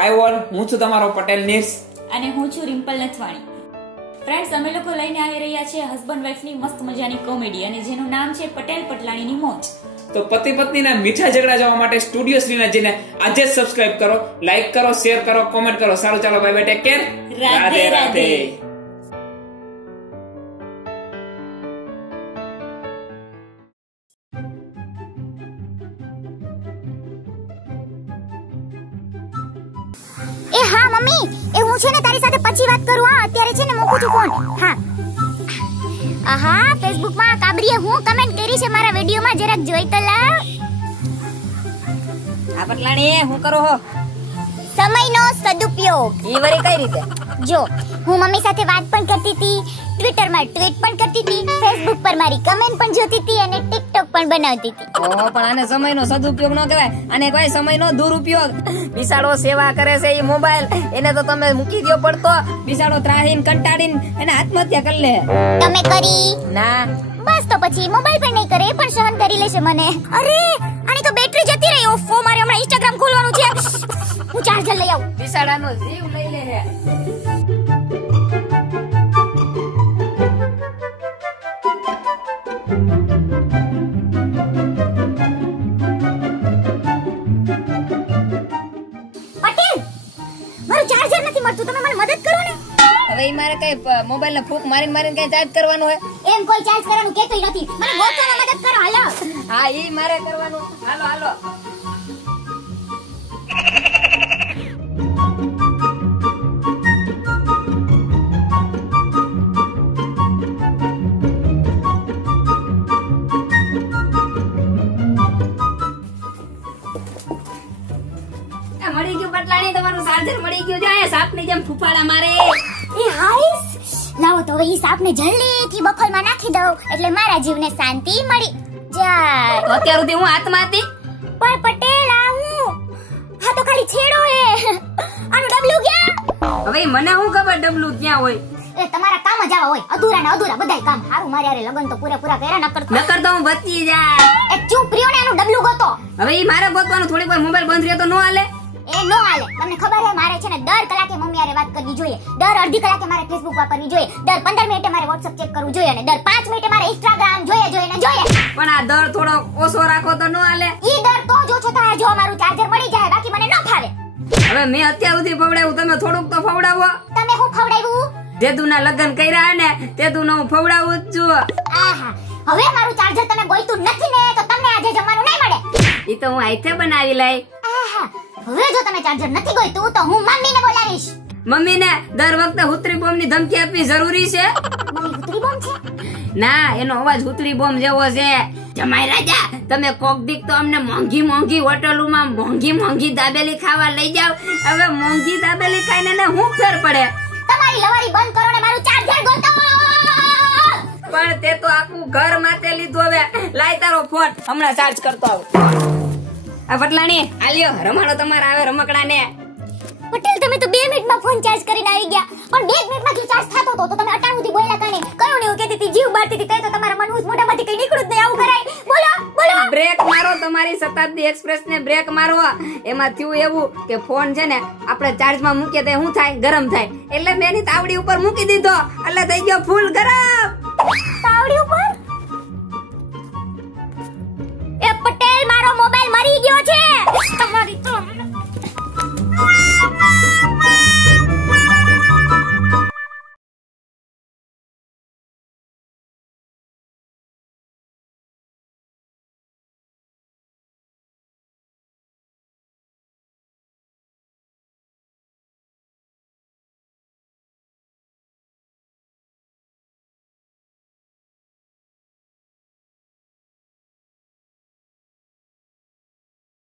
હાય all, હું છું તમારો પટેલ નિર્સ અને હું છું રિમ્પલ નથવાણી. ફ્રેન્ડ્સ, અમે લોકો લઈને આવી રહ્યા છે હસબન્ડ વાઈફની મસ્ત મજાની કોમેડી અને જેનું નામ છે પટેલ પટલાણીની મોજ. તો પતિ પત્નીના મીઠા ઝઘડા જોવા માટે સ્ટુડિયો શ્રીના જઈને આજે જ સબસ્ક્રાઇબ કરો, લાઈક કરો, શેર કરો, કોમેન્ટ કરો. સારું, ચાલો, bye bye, take care. Radhe Radhe. એ હા મમ્મી, એ હું છે ને તારી સાથે પછી વાત કરું. હા, અત્યારે છે ને મૂકું છું ફોન. હા આહા, ફેસબુક માં કાબરીએ હું કમેન્ટ કરી છે મારા વિડિયોમાં, જરાક જોઈ તો લાવ. આ પટલાણી હું કરો હો? સમયનો સદુપયોગ. ઈ વરી કઈ રીતે? જો, હું મમ્મી સાથે વાત પણ કરતી હતી, ટ્વિટર માં ટ્વીટ પણ કરતી હતી, ફેસબુક પર મારી કમેન્ટ પણ જોતી હતી અને ટિકટોક પણ બનાવતી હતી. ઓહો, પણ આને સમયનો સદુપયોગ ન કહેવાય, આને કહેવાય સમયનો દુરુપયોગ. બિસાડો સેવા કરે છે ઈ મોબાઈલ, એને તો તમે મૂકી દો પડતો. બિસાડો ત્રાહીન કંટાળીન એને આત્મહત્યા કરી લે. તમે કરી? ના. બસ તો પછી મોબાઈલ પણ નહીં કરે, એ પણ સહન કરી લેશે મને. અરે, આની તો બેટરી જતી રહી. ઓફો, મારે હમણાં ઇન્સ્ટાગ્રામ ખોલવાનું છે. હું ચાર્જર લઈ આવું. બિસાડાનો જીવ લઈ લે છે. તમે મને મદદ કરો ને. હવે ઈ મારે કઈ મોબાઈલ ને ફૂંક મારીને કઈ ચાર્જ કરવાનું હોય? એમ કોઈ ચાર્જ કરવાનું કેતોય નથી. મને ગોતવામાં મદદ કરો. હાલો. હા, ઈ મારે કરવાનું. હાલો હાલો. મળી ગયું પટલાણી, તમારું ચાર્જર મળી ગયું. જાય સાપની જેમ ફૂફાડા મારે. એ હાઈસ, લાવો તો ઈ સાપને જલ્દીથી બફલમાં નાખી દઉં એટલે મારા જીવને શાંતિ મળી જાય. તો અત્યાર સુધી હું હાથમાં હતી. પણ પટેલ, આ હું હા તો ખાલી છેડો હે. આનું ડબલું ક્યાં? હવે મને શું ખબર ડબલું ક્યાં હોય? એ તમારા કામ જ આવા હોય, અધૂરા ને અધૂરા બધાય કામ. હારું, મારે યારે લગન તો પૂરેપૂરા કર્યા. નકર તો હું બચી જાય. એ ચૂપ રહ્યો ને, એનું ડબલું ગોતો. હવે ઈ મારે ગોતવાનું. થોડીક વાર મોબાઈલ બંધ રહ્યો તો નો હાલે. એ નો હાલે. તમને ખબર હે, મારે છે ને દર કલાકે મમ્મી હારે વાત કરવી જોઈએ, દર અડધી કલાકે મારે ફેસબુક વાપરવી જોઈએ, દર 15 મિનિટે મારે WhatsApp ચેક કરવું જોઈએ અને દર 5 મિનિટે મારે Instagram જોઈએ ને જોઈએ. પણ આ દર થોડો ઓછો રાખો તો નો હાલે. ઈ દર તો જો છો તો જો મારું ચાર્જર મળી જાય, બાકી મને ન ફાવે. હવે મેં અત્યાર સુધી ફવડાવ્યું, તમે થોડુંક તો ફવડાવો. તમે હું ફવડાવ્યું? જેદુના લગ્ન કર્યા ને તેદુનો હું ફવડાવું જ છું. આહા, હવે મારું ચાર્જર તમે ગોઈતું નથી ને તો તમને આજે જમવાનું નહીં મળે. ઈ તો હું આઈથે બનાવી લઈ. આહા, હવે જો તમે ચાર્જર નથી ગોઈતું તો હું મમ્મીને બોલાવીશ. મમ્મીને દર વખતે હુતરી બોમ્બ ની ધમકી આપવી જરૂરી છે? મમ્મી હુતરી બોમ્બ છે? ના, એનો અવાજ હુતરી બોમ્બ જેવો છે. જમાઈ રાજા, તમે કોક દીક તો અમને મોંઘી મોંઘી હોટલોમાં મોંઘી દાબેલી ખાવા લઈ જાવ. હવે મોંઘી દાબેલી ખાઈને ને હું ફેર પડે? તમારી લવારી બંધ કરો ને મારું ચાર્જર ગોતો. પણ તે તો આખું ઘર માથે લીધું. હવે લાય તારો ફોન, હમણાં ચાર્જ કરતો આવ. આ પટલાણી આલ્યો, રમાડો તમારા આવે રમકડા ને. પટેલ, તમે તો 2 મિનિટમાં ફોન ચાર્જ કરીને આવી ગયા, પણ 2 મિનિટમાં જો ચાર્જ થતો તો તમે અટાણુંથી બોલ્યા કાને કયો ને એવું કહેતી હતી, જીવ બાળતી હતી. તે તો તમારા મનહૂસ મોઢામાંથી કઈ નીકળું જ નહીં. આવું કરાય? બોલો બોલો. બ્રેક મારો, તમારી શતાબ્દી એક્સપ્રેસ ને બ્રેક મારો. એમાં થયું એવું કે ફોન છે ને આપણે ચાર્જમાં મૂકીએ તો શું થાય? ગરમ થાય. એટલે મેં એની તાવડી ઉપર મૂકી દીધો એટલે થઈ ગયો ફૂલ ગરમ.